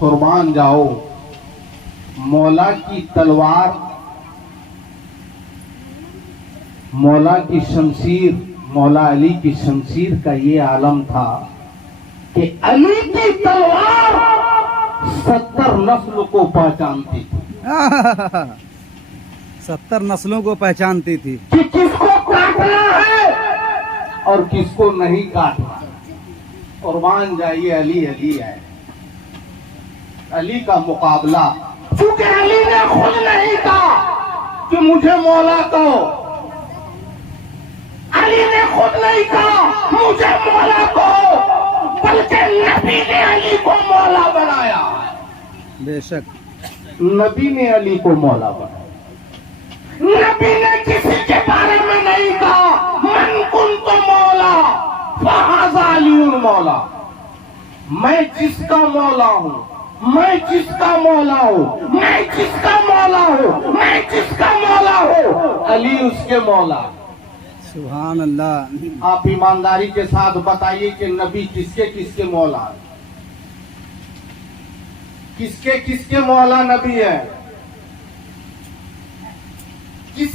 قربان جاؤ مولا کی تلوار، مولا کی شمشیر، مولا علی کی شمشیر کا یہ عالم تھا کہ علی کی تلوار 70 نسل کو پہچانتی تھی، 70 نسلوں کو پہچانتی تھی کہ کس کو کاٹنا ہے اور کس کو نہیں کاٹنا۔ قربان جائیے علی علی ہے، علی کا مقابلہ، چونکہ علی نے خود نہیں کہا کہ مجھے مولا کہو، علی نے خود نہیں کہا مجھے مولا کہو، بلکہ نبی نے علی کو مولا بنایا، بے شک نبی نے علی کو مولا بنایا۔ نبی نے کسی کے بارے میں نہیں کہا من کنت مولا فہذا علی مولا، میں جس کا مولا ہوں، میں جس کا مولا ہوں، میں جس کا مولا ہوں، میں جس کا مولا ہوں، علی اس کے مولا۔ سبحان اللہ۔ آپ ایمانداری کے ساتھ بتائیے کہ نبی کس کے مولا ہے؟ کس کے مولا نبی ہے؟ کس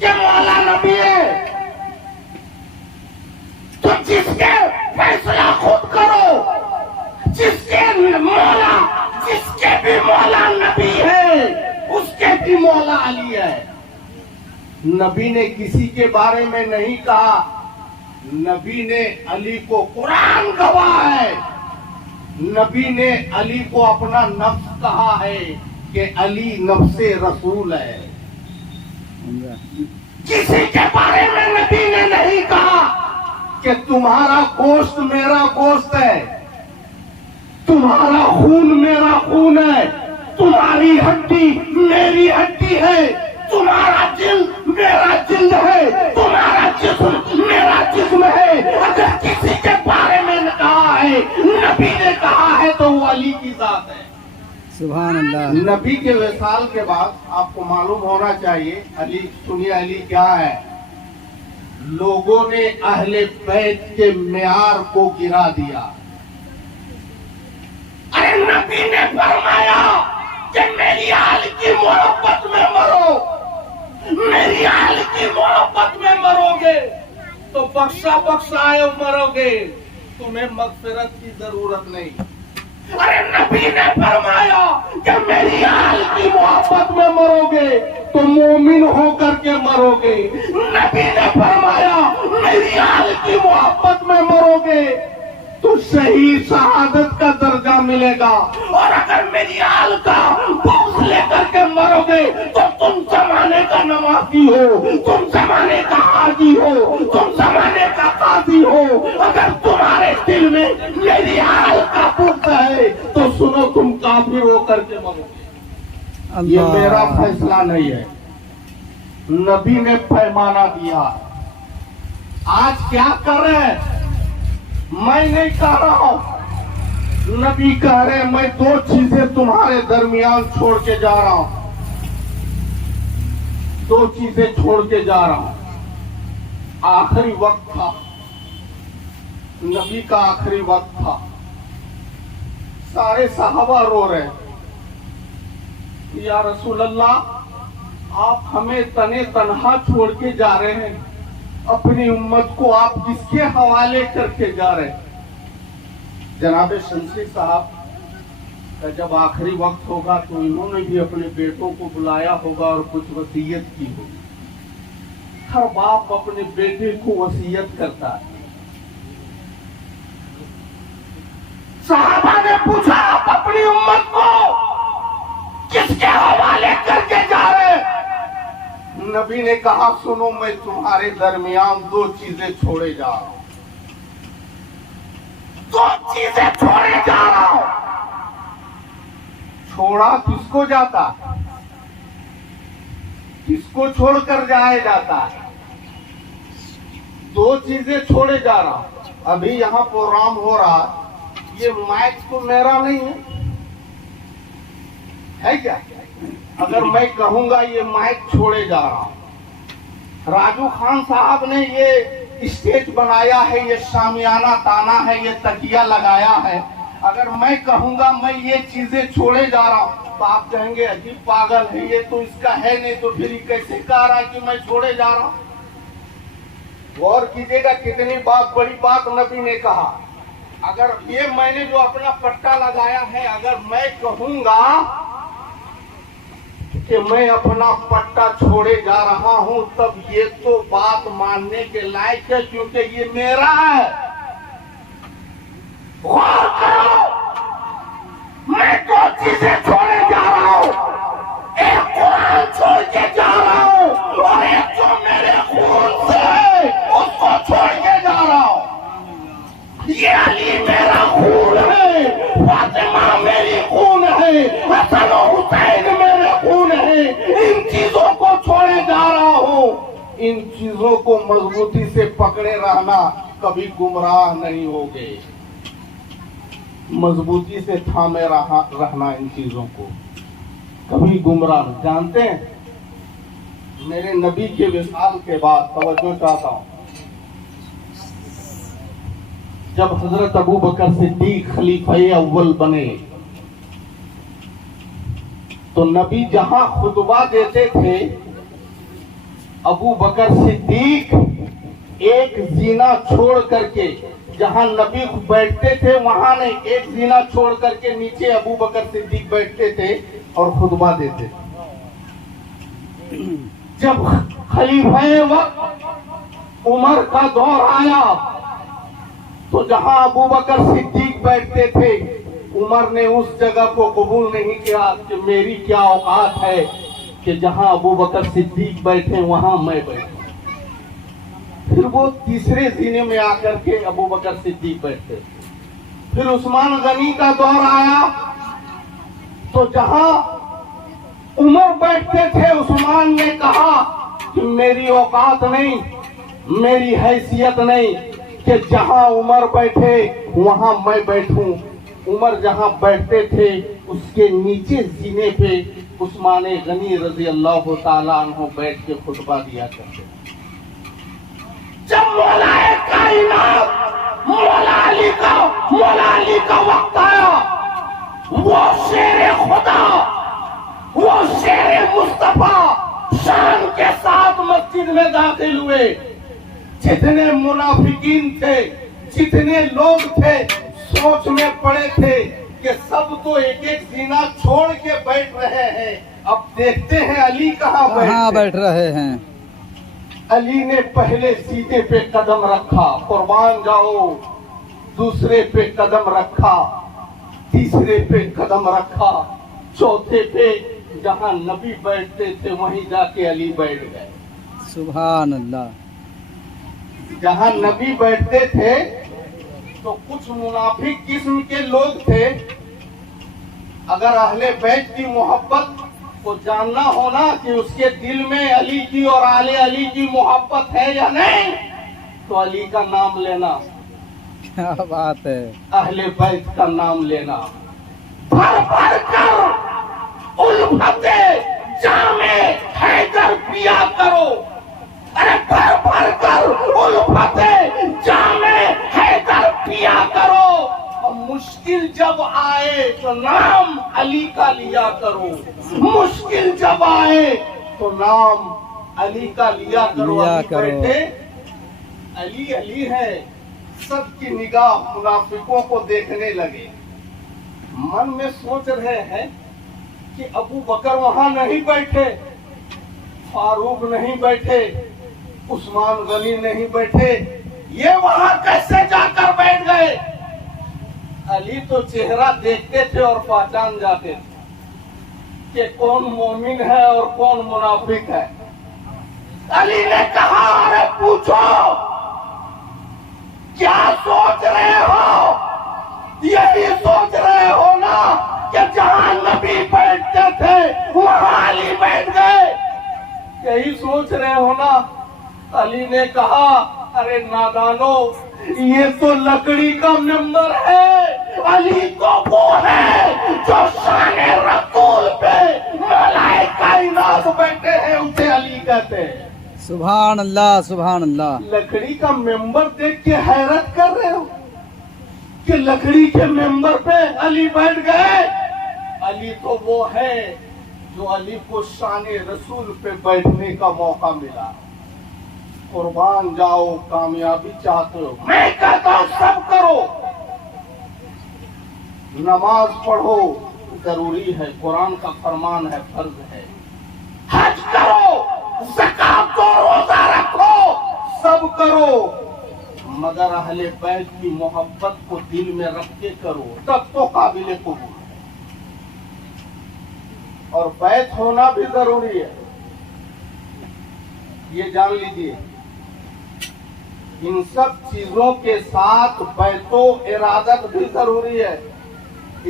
کے مولا نبی ہے؟ تو جس کے فیصلہ خود کرو، جس کے مولا، جس کے بھی مولا نبی ہے اس کے بھی مولا علی ہے۔ نبی نے کسی کے بارے میں نہیں کہا، نبی نے علی کو، قرآن گواہ ہے، نبی نے علی کو اپنا نفس کہا ہے کہ علی نفس رسول ہے۔ کسی کے بارے میں نبی نے نہیں کہا کہ تمہارا گوشت میرا گوشت ہے، تمہارا خون میرا خون ہے، تمہاری ہڈی میری ہڈی ہے، تمہارا جلد میرا جلد ہے، تمہارا جسم میرا جسم ہے۔ اگر کسی کے بارے میں نے کہا ہے، نبی نے کہا ہے تو وہ علی کی ذات ہے۔ سبحان اللہ۔ نبی کے وصال کے بعد آپ کو معلوم ہونا چاہیے علی، سنیے علی کیا ہے۔ لوگوں نے اہل بیت کے معیار کو گرا دیا۔ ارے نبی نے فرمایا کہ میری آل کی محبت میں مرو، میری آل کی محبت میں مرو گے تو بخشائے مرو گے، تمہیں مغفرت کی ضرورت نہیں۔ ارے نبی نے فرمایا کہ میری آل کی محبت میں مرو گے تو مومن ہو کر کے مرو گے، نبی نے فرمایا میری آل کی محبت میں مرو گے تو شہید شہادت کا درجہ ملے گا، اور اگر میری آل کا بغض لے کر کے مرو گے تو تم زمانے کا نمازی ہو، تم زمانے کا حاجی ہو، تم زمانے کا قاضی ہو۔ اگر تمہارے دل میں میری آل کا بغض ہے تو سنو تم کافر ہو کر کے مرو گے۔ یہ میرا فیصلہ نہیں ہے، نبی نے پیمانہ دیا۔ آج کیا کر رہے ہیں؟ میں نہیں کہہ رہا ہوں، نبی کہہ رہے ہیں میں 2 چیزیں تمہارے درمیان چھوڑ کے جا رہا ہوں، 2 چیزیں چھوڑ کے جا رہا ہوں۔ آخری وقت تھا، نبی کا آخری وقت تھا، سارے صحابہ رو رہے ہیں، یا رسول اللہ آپ ہمیں تنے تنہا چھوڑ کے جا رہے ہیں، اپنی امت کو آپ کس کے حوالے کر کے جا رہے ہیں؟ جناب شمسی صاحب کا جب آخری وقت ہوگا تو انہوں نے بھی اپنے بیٹوں کو بلایا ہوگا اور کچھ وصیت کی ہوگی۔ ہر باپ اپنے بیٹے کو وصیت کرتا ہے۔ صحابہ نے پوچھا آپ اپنی امت کو کس کے حوالے کر کے جا رہے ہیں؟ نبی نے کہا سنو میں تمہارے درمیان 2 چیزیں چھوڑے جا رہا ہوں، 2 چیزیں چھوڑے جا رہا ہوں۔ چھوڑا کس کو جاتا، کس کو چھوڑ کر جایا جاتا ہے؟ 2 چیزیں چھوڑے جا رہا ہوں۔ ابھی یہاں پروگرام ہو رہا، یہ مائک تو میرا نہیں ہے کیا؟ اگر میں کہوں گا یہ مائک چھوڑے جا رہا ہوں، راجو خان صاحب نے یہ اسٹیج بنایا ہے، یہ شامیانہ تانا ہے، یہ تکیہ لگایا ہے، اگر میں کہوں گا میں یہ چیزیں چھوڑے جا رہا ہوں تو آپ کہیں گے عجیب پاگل ہے یہ تو اس کا ہے نہیں تو پھر یہ کیسے کہہ رہا ہے کہ میں چھوڑے جا رہا ہوں. غور کیجیے گا کتنی بڑی بات نبی نے کہا. اگر یہ میں نے جو اپنا پٹا لگایا ہے اگر میں کہوں گا کہ میں اپنا پٹا چھوڑے جا رہا ہوں تب یہ تو بات ماننے کے لائق ہے کیونکہ یہ میرا ہے. غور کرو میں دو چیزیں چھوڑے جا رہا ہوں ایک قرآن چھوڑ کے جا رہا ہوں اور ایک جو میرے خون سے ہے اس کو چھوڑ کے جا رہا ہوں. یہ علی میرا خون ہے فاطمہ میری خون ہے حسن و حسین میرے خون ہے. ان چیزوں کو چھوڑے جا رہا ہوں. ان چیزوں کو مضبوطی سے پکڑے رہنا کبھی گمراہ نہیں ہوگے. مضبوطی سے تھامے رہنا ان چیزوں کو کبھی گمراہ. جانتے ہیں میرے نبی کے وصال کے بعد توجہ چاہتا ہوں جب حضرت ابو بکر صدیق خلیفہ اول بنے تو نبی جہاں خطبہ دیتے تھے ابو بکر صدیق ایک زینہ چھوڑ کر کے جہاں نبی بیٹھتے تھے وہاں نہیں ایک زینہ چھوڑ کر کے نیچے ابو بکر صدیق بیٹھتے تھے اور خطبہ دیتے. جب خلیفہ وقت عمر کا دور آیا تو جہاں ابو بکر صدیق بیٹھتے تھے عمر نے اس جگہ کو قبول نہیں کیا کہ میری کیا اوقات ہے کہ جہاں ابو بکر صدیق بیٹھے وہاں میں بیٹھوں. پھر وہ تیسرے زینے میں آ کر کے ابو بکر صدیق بیٹھتے. پھر عثمان غنی کا دور آیا تو جہاں عمر بیٹھتے تھے عثمان نے کہا کہ میری اوقات نہیں میری حیثیت نہیں کہ جہاں عمر بیٹھے وہاں میں بیٹھوں. عمر جہاں بیٹھتے تھے اس کے نیچے زینے پہ عثمان غنی رضی اللہ تعالیٰ عنہ بیٹھ کے خطبہ دیا کرتے. جب مولا کائنات مولا علی کا وقت آیا وہ شیر خدا وہ شیر مصطفیٰ شان کے ساتھ مسجد میں داخل ہوئے. جتنے منافقین تھے جتنے لوگ تھے سوچ میں پڑے تھے کہ سب تو ایک ایک زینہ چھوڑ کے بیٹھ رہے ہیں. اب دیکھتے ہیں علی کہاں بیٹھ رہے ہیں. علی نے پہلے سیدھے پہ قدم رکھا قربان جاؤ. دوسرے پہ قدم رکھا تیسرے پہ قدم رکھا چوتھے پہ جہاں نبی بیٹھتے تھے وہیں جا کے علی بیٹھ گئے. سبحان اللہ. جہاں نبی بیٹھتے تھے تو کچھ منافق قسم کے لوگ تھے. اگر اہل بیت کی محبت کو جاننا ہونا کہ اس کے دل میں علی کی اور آل علی کی محبت ہے یا نہیں تو علی کا نام لینا. کیا بات ہے. اہل بیت کا نام لینا. بھر بھر کر الفت جام حیدر پیا کرو. ارے بھر بھر کر الفت جام حیدر پیا کرو. مشکل جب آئے تو نام علی کا لیا کرو. مشکل جب آئے تو نام علی کا لیا کرو. بیٹھے علی علی ہے. سب کی نگاہ منافقوں کو دیکھنے لگے. من میں سوچ رہے ہیں کہ ابو بکر وہاں نہیں بیٹھے فاروق نہیں بیٹھے عثمان غنی نہیں بیٹھے یہ وہاں کیسے جا کر بیٹھ گئے. علی تو چہرہ دیکھتے تھے اور پہچان جاتے تھے کہ کون مومن ہے اور کون منافق ہے. علی نے کہا ارے پوچھو کیا سوچ رہے ہو. یہی سوچ رہے ہو نا کہ جہاں نبی بیٹھتے تھے وہاں علی بیٹھ گئے. یہی سوچ رہے ہو نا. علی نے کہا ارے نادانو یہ تو لکڑی کا ممبر ہے. علی تو وہ ہے جو شان رسول پہ ملائکہ کائنات بیٹھے ہیں اسے علی کہتے ہیں. سبحان اللہ سبحان اللہ. لکڑی کا ممبر دیکھ کے حیرت کر رہے ہو. کہ لکڑی کے ممبر پہ علی بیٹھ گئے. علی تو وہ ہے جو علی کو شان رسول پہ بیٹھنے کا موقع ملا. قربان جاؤ کامیابی چاہتے ہو, میں کہتا ہوں سب کرو. نماز پڑھو ضروری ہے, قرآن کا فرمان ہے, فرض ہے. حج کرو, زکات دو, روزہ رکھو, سب کرو, مگر اہل بیت کی محبت کو دل میں رکھ کے کرو, تب تو قابل قبول ہے. اور بیت ہونا بھی ضروری ہے, یہ جان لیجیے. ان سب چیزوں کے ساتھ بیت و ارادت بھی ضروری ہے,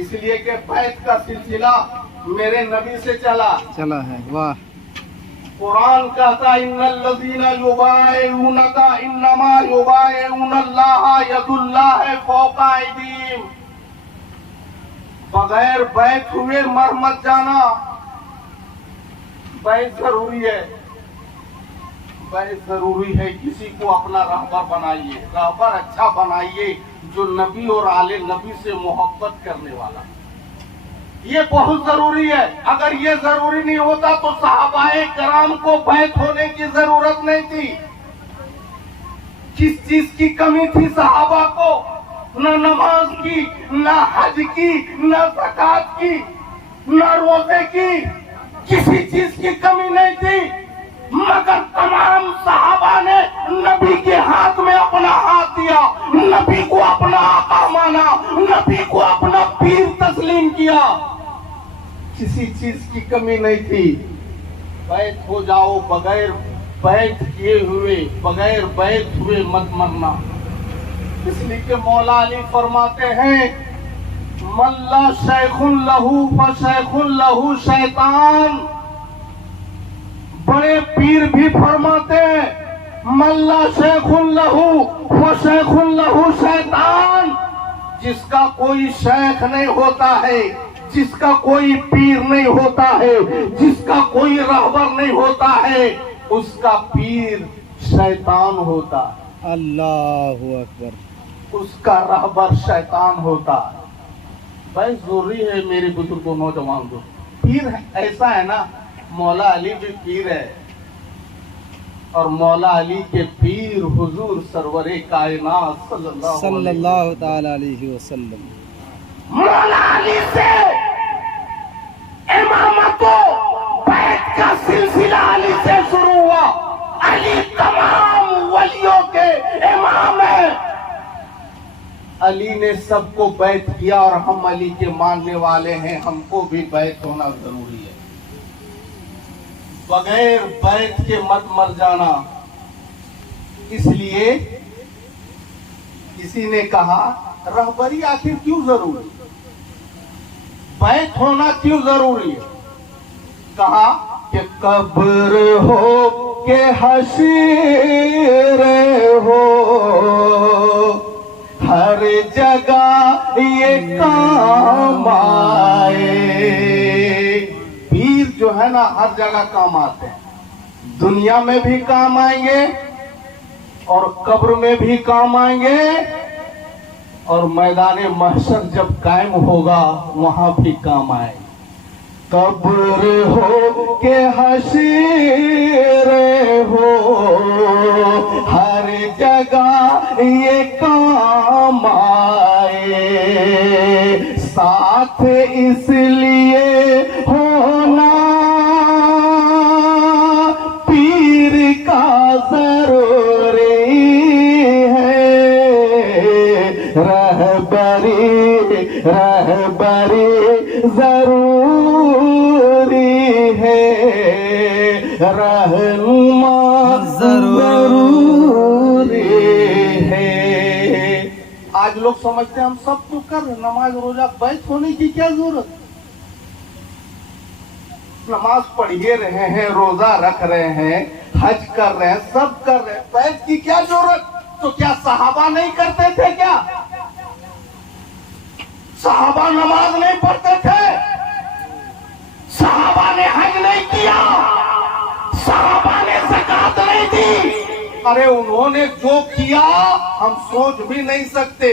اس لیے کہ بیت کا سلسلہ میرے نبی سے چلا ہے. واہ. قرآن کہتا ان الذین یبایعونک انما یبایعون اللہ ید اللہ فوق ایدیہم. بغیر بیعت ہوئے مر مت جانا. بیعت ضروری ہے, بیعت ضروری ہے. کسی کو اپنا رہبر بنائیے, رہبر اچھا بنائیے جو نبی اور آل نبی سے محبت کرنے والا. یہ بہت ضروری ہے. اگر یہ ضروری نہیں ہوتا تو صحابہ کرام کو بیعت ہونے کی ضرورت نہیں تھی. کس چیز کی کمی تھی صحابہ کو؟ نہ نماز کی, نہ حج کی, نہ زکات کی, نہ روزے کی, کسی چیز کی کمی نہیں تھی. مگر تمام صحابہ نے نبی کے ہاتھ میں اپنا ہاتھ دیا, نبی کو اپنا آقا مانا, نبی کو اپنا پیر تسلیم کیا. کسی چیز کی کمی نہیں تھی. بیعت ہو جاؤ, بغیر بیعت کیے ہوئے, بغیر بیعت ہوئے مت مرنا. اس لیے کہ مولا علی فرماتے ہیں من لا شیخ لہو فشیخ لہو شیطان. بڑے پیر بھی فرماتے ہیں من لا شیخ لہو فشیخ لہو شیطان. جس کا کوئی شیخ نہیں ہوتا ہے, جس کا کوئی پیر نہیں ہوتا ہے, جس کا کوئی رہبر نہیں ہوتا ہے, اس کا پیر شیطان ہوتا ہے. اللہ اکبر. اس کا رہبر شیطان ہوتا ہے. بھائی ضروری ہے میرے بزرگوں, نوجوان کو, پیر ایسا ہے نا, مولا علی بھی پیر ہے, اور مولا علی کے پیر حضور سرور کائنات صلی اللہ تعالی علیہ وسلم. مولا علی سے امامت و بیعت کا سلسلہ علی سے شروع ہوا. علی تمام ولیوں کے امام ہیں. علی نے سب کو بیعت کیا, اور ہم علی کے ماننے والے ہیں, ہم کو بھی بیعت ہونا ضروری ہے. بغیر بیعت کے مت مر جانا. اس لیے کسی نے کہا رہبری آخر کیوں ضروری, بیعت ہونا کیوں ضروری ہے؟ کہا کہ قبر ہو کہ حشر ہو, ہر جگہ یہ کام آئے. پیر جو ہے نا ہر جگہ کام آتے ہیں, دنیا میں بھی کام آئیں گے, اور قبر میں بھی کام آئیں گے, اور میدان محشر جب قائم ہوگا وہاں بھی کام آئے. قبر ہو کہ حشر ہو, ہر جگہ یہ کام آئے. ساتھ اس لیے ہونا پیر کا ضروری ہے, رہبری ضروری ہے, رہنما ضروری ہے. آج لوگ سمجھتے ہیں ہم سب تو کر رہے, نماز روزہ بیعت ہونے کی کیا ضرورت؟ نماز پڑھیے رہے ہیں, روزہ رکھ رہے ہیں, حج کر رہے ہیں, سب کر رہے ہیں, بیعت کی کیا ضرورت؟ تو کیا صحابہ نہیں کرتے تھے کیا؟ صحابہ نماز نہیں پڑھتے تھے؟ صحابہ نے حج نہیں کیا؟ صحابہ نے زکات نہیں دی؟ ارے انہوں نے جو کیا ہم سوچ بھی نہیں سکتے.